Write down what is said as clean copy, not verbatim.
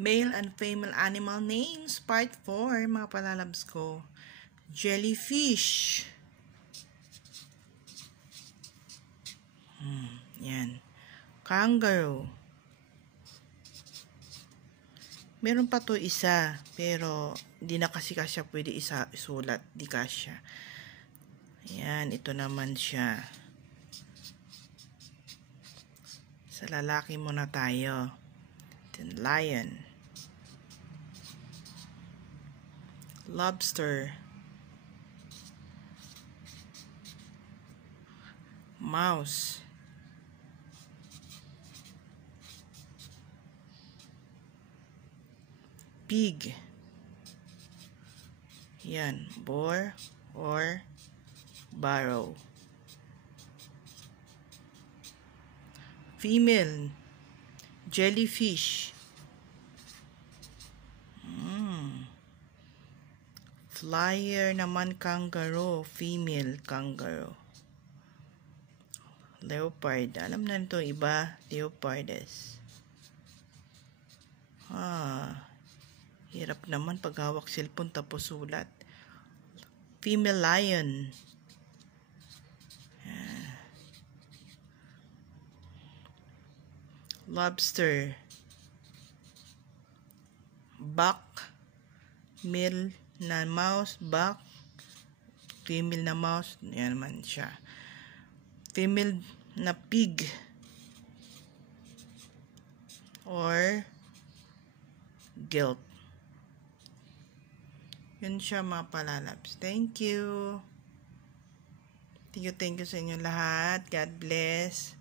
Male and female animal names, part 4, mga palalabs ko. Jellyfish. Yan. Kangaroo. Meron pa to isa, pero di na kasi kasya pwede isulat. Di kasya. Yan, ito naman siya. Sa lalaki muna tayo. Then lion. Lobster. Mouse. Pig. Yan, boar or barrow. Female, jellyfish. Flyer naman kangaroo, female kangaroo. Leopard, alam na nito iba, leopardes. Hirap naman pag hawak cellphone tapos sulat. Female lion. Lobster. Buck. Male na mouse, buck. Female na mouse, yan naman siya. Female na pig. Or gilt. Yun siya mga palalabs. Thank you. Thank you sa inyo lahat. God bless.